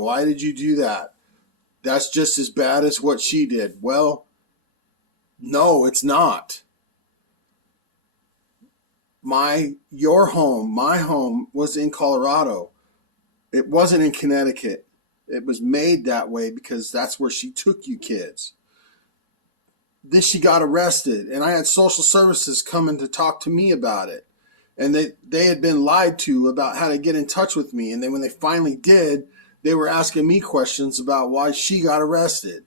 Why did you do that? That's just as bad as what she did. Well, no, it's not. My home was in Colorado. It wasn't in Connecticut. It was made that way because that's where she took you kids. Then she got arrested, and I had social services coming to talk to me about it. And they had been lied to about how to get in touch with me. And then when they finally did, they were asking me questions about why she got arrested.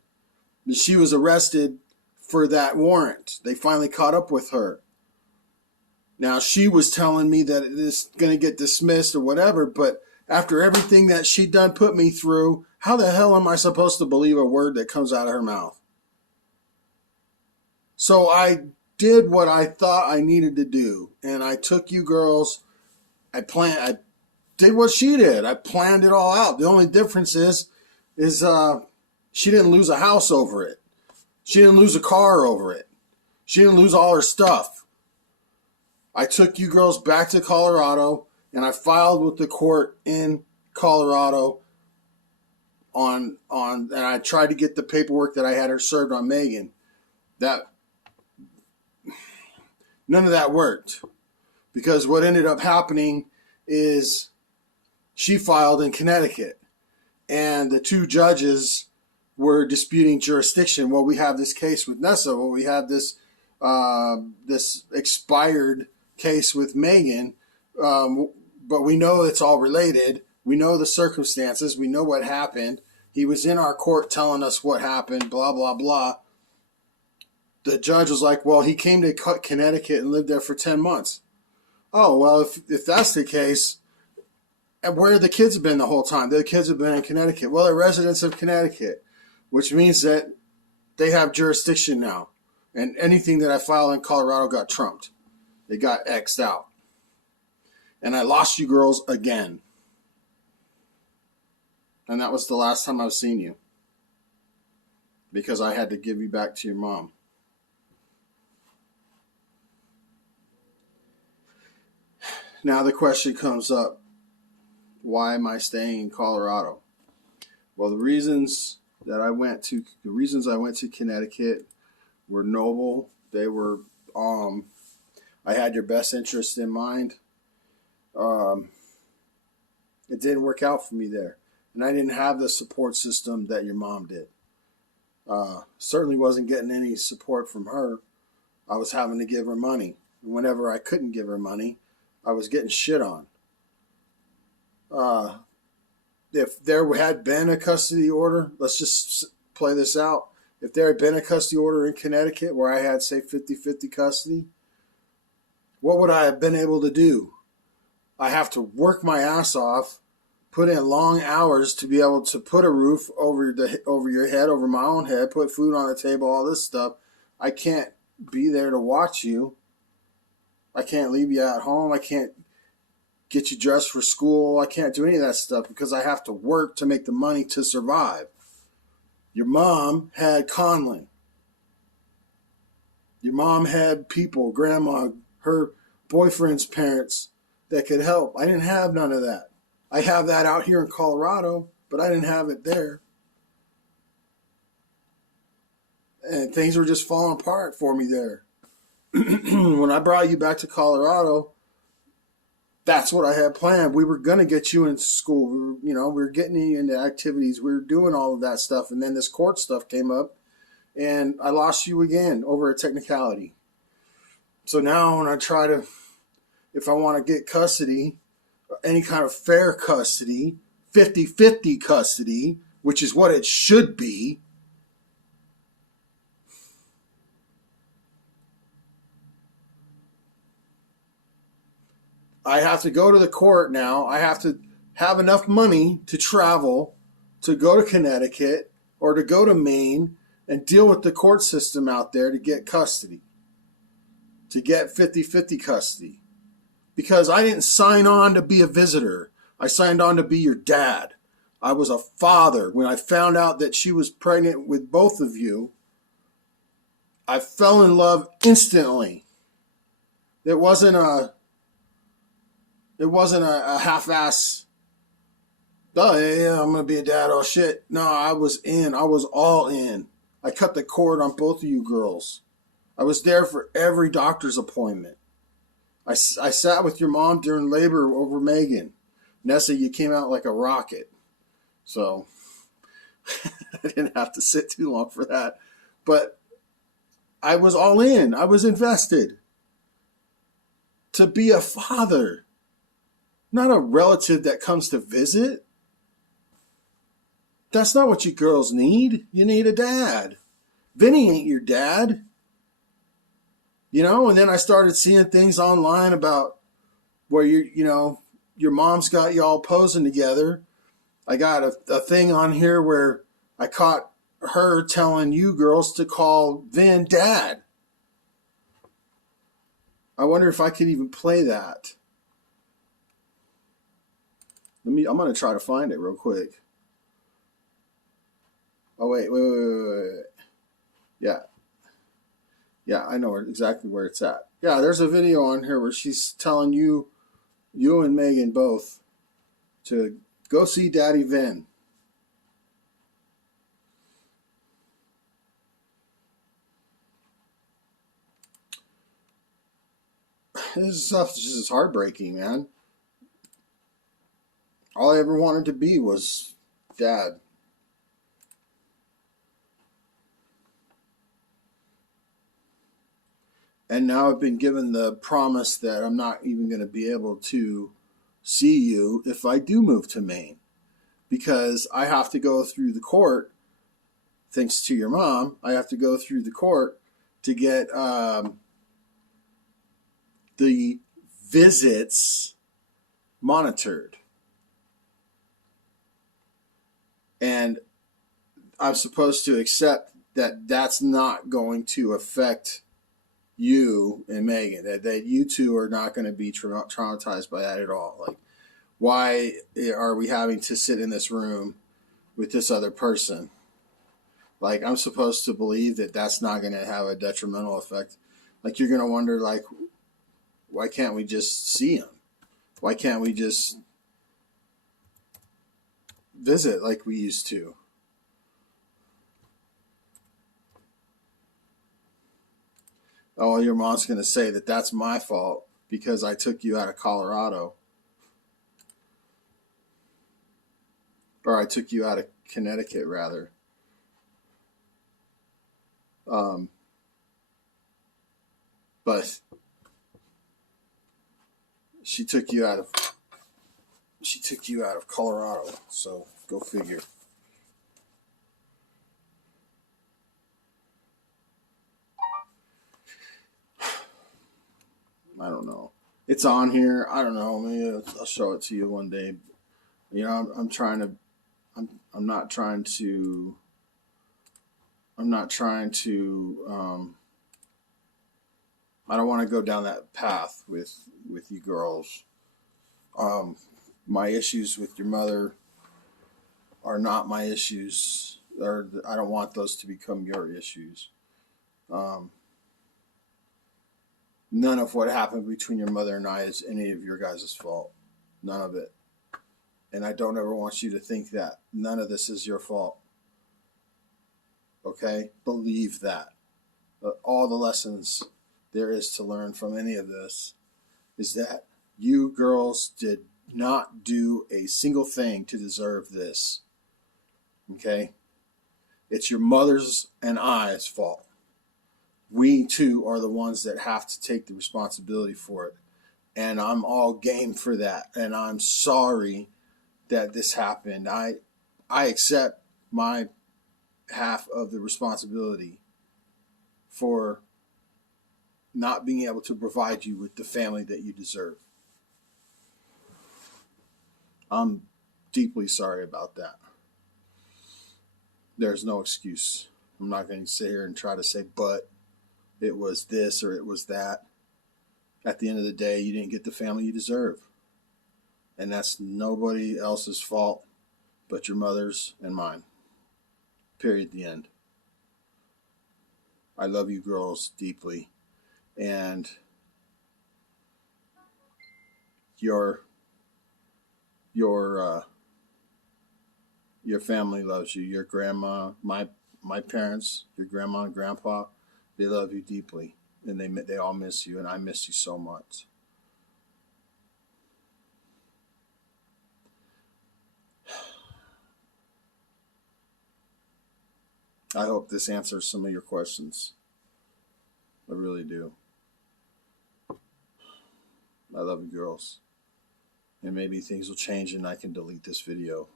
And she was arrested for that warrant. They finally caught up with her. Now, she was telling me that it is going to get dismissed or whatever, but after everything that she done put me through, how the hell am I supposed to believe a word that comes out of her mouth? So I did what I thought I needed to do, and I took you girls. I did what she did. I planned it all out. The only difference is she didn't lose a house over it. She didn't lose a car over it. She didn't lose all her stuff. I took you girls back to Colorado, and I filed with the court in Colorado and I tried to get the paperwork that I had her served on Megan. None of that worked, because what ended up happening is she filed in Connecticut, and the two judges were disputing jurisdiction. Well, we have this case with Nessa. Well, we have this expired case with Megan, but we know it's all related. We know the circumstances. We know what happened. He was in our court telling us what happened, blah, blah, blah. The judge was like, well, he came to Connecticut and lived there for 10 months. Oh, well, if that's the case, where the kids have been the whole time? The kids have been in Connecticut. Well, they're residents of Connecticut, which means that they have jurisdiction now. And anything that I filed in Colorado got trumped. It got X'd out. And I lost you girls again. And that was the last time I've seen you, because I had to give you back to your mom. Now the question comes up, why am I staying in Colorado? Well, the reasons I went to Connecticut were noble. They were, I had your best interest in mind. It didn't work out for me there. And I didn't have the support system that your mom did. Certainly wasn't getting any support from her. I was having to give her money. Whenever I couldn't give her money, I was getting shit on. If there had been a custody order, let's just play this out. If there had been a custody order in Connecticut where I had, say, 50-50 custody, what would I have been able to do? I have to work my ass off, put in long hours to be able to put a roof over your head, over my own head, put food on the table, all this stuff. I can't be there to watch you. I can't leave you at home. I can't get you dressed for school. I can't do any of that stuff because I have to work to make the money to survive. Your mom had Conlon. Your mom had people, grandma, her boyfriend's parents that could help. I didn't have none of that. I have that out here in Colorado, but I didn't have it there. And things were just falling apart for me there. When I brought you back to Colorado, that's what I had planned. We were going to get you into school. We were getting you into activities. We were doing all of that stuff. And then this court stuff came up, and I lost you again over a technicality. So now when if I want to get custody, any kind of fair custody, 50-50 custody, which is what it should be, I have to go to the court now. I have to have enough money to travel, to go to Connecticut or to go to Maine and deal with the court system out there to get custody, to get 50-50 custody. Because I didn't sign on to be a visitor. I signed on to be your dad. I was a father. When I found out that she was pregnant with both of you, I fell in love instantly. It wasn't a half-ass Oh, yeah, I'm going to be a dad. Oh, shit. No, I was in. I was all in. I cut the cord on both of you girls. I was there for every doctor's appointment. I sat with your mom during labor over Megan. Nessa, you came out like a rocket. So I didn't have to sit too long for that. But I was all in. I was invested to be a father, not a relative that comes to visit. That's not what you girls need. You need a dad. Vinny ain't your dad. And then I started seeing things online about where your mom's got y'all posing together. I got a thing on here where I caught her telling you girls to call Vin dad. I wonder if I could even play that. I'm going to try to find it real quick. Oh, wait. Yeah. Yeah, I know exactly where it's at. Yeah, there's a video on here where she's telling you and Megan both to go see Daddy Vin. This stuff is just heartbreaking, man. All I ever wanted to be was dad. And now I've been given the promise that I'm not even going to be able to see you if I do move to Maine, because I have to go through the court. Thanks to your mom, I have to go through the court to get the visits monitored. And I'm supposed to accept that that's not going to affect you and Megan, that you two are not going to be traumatized by that at all. Like, why are we having to sit in this room with this other person? Like, I'm supposed to believe that that's not going to have a detrimental effect. Like, you're going to wonder, like, why can't we just see him? Why can't we just visit like we used to? Oh, your mom's going to say that that's my fault because I took you out of Colorado. Or I took you out of Connecticut, rather. But she took you out of Colorado. So go figure. I don't know. It's on here. I don't know. Maybe I'll show it to you one day. I'm trying to. I'm not trying to. I'm not trying to. I don't want to go down that path with you girls. My issues with your mother are not my issues. Or I don't want those to become your issues. None of what happened between your mother and I is any of your guys' fault. None of it. And I don't ever want you to think that. None of this is your fault. Okay? Believe that. All the lessons there is to learn from any of this is that you girls did not do a single thing to deserve this. Okay? It's your mother's and I's fault. We too are the ones that have to take the responsibility for it. And I'm all game for that. And I'm sorry that this happened. I accept my half of the responsibility for not being able to provide you with the family that you deserve. I'm deeply sorry about that. There's no excuse. I'm not going to sit here and try to say, but it was this or it was that. At the end of the day, you didn't get the family you deserve. And that's nobody else's fault but your mother's and mine. Period. The end. I love you girls deeply. And your Your family loves you. Your grandma, my parents, your grandma and grandpa, they love you deeply, and they all miss you, and I miss you so much. I hope this answers some of your questions. I really do. I love you, girls. And maybe things will change and I can delete this video.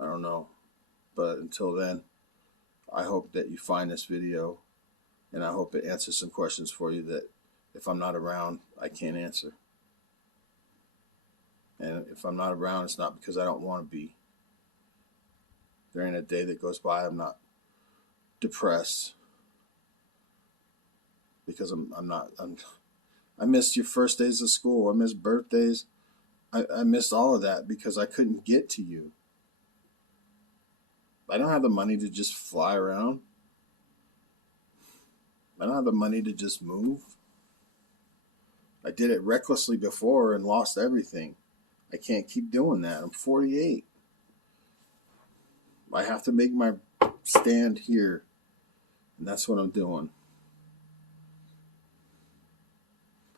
I don't know. But until then, I hope that you find this video, and I hope it answers some questions for you that if I'm not around, I can't answer. And if I'm not around, it's not because I don't want to be. There ain't a day that goes by I'm not depressed because I missed your first days of school. I missed birthdays. I missed all of that because I couldn't get to you. I don't have the money to just fly around. I don't have the money to just move. I did it recklessly before and lost everything. I can't keep doing that. I'm 48. I have to make my stand here, and that's what I'm doing.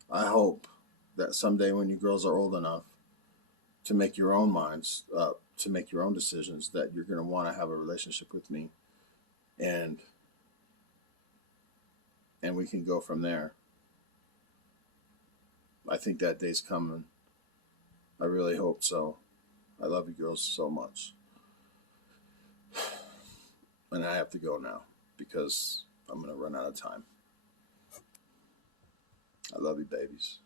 I hope that someday when you girls are old enough to make your own minds up, to make your own decisions, that you're going to want to have a relationship with me, and we can go from there. I think that day's coming. I really hope so. I love you girls so much. And I have to go now because I'm going to run out of time. I love you, babies.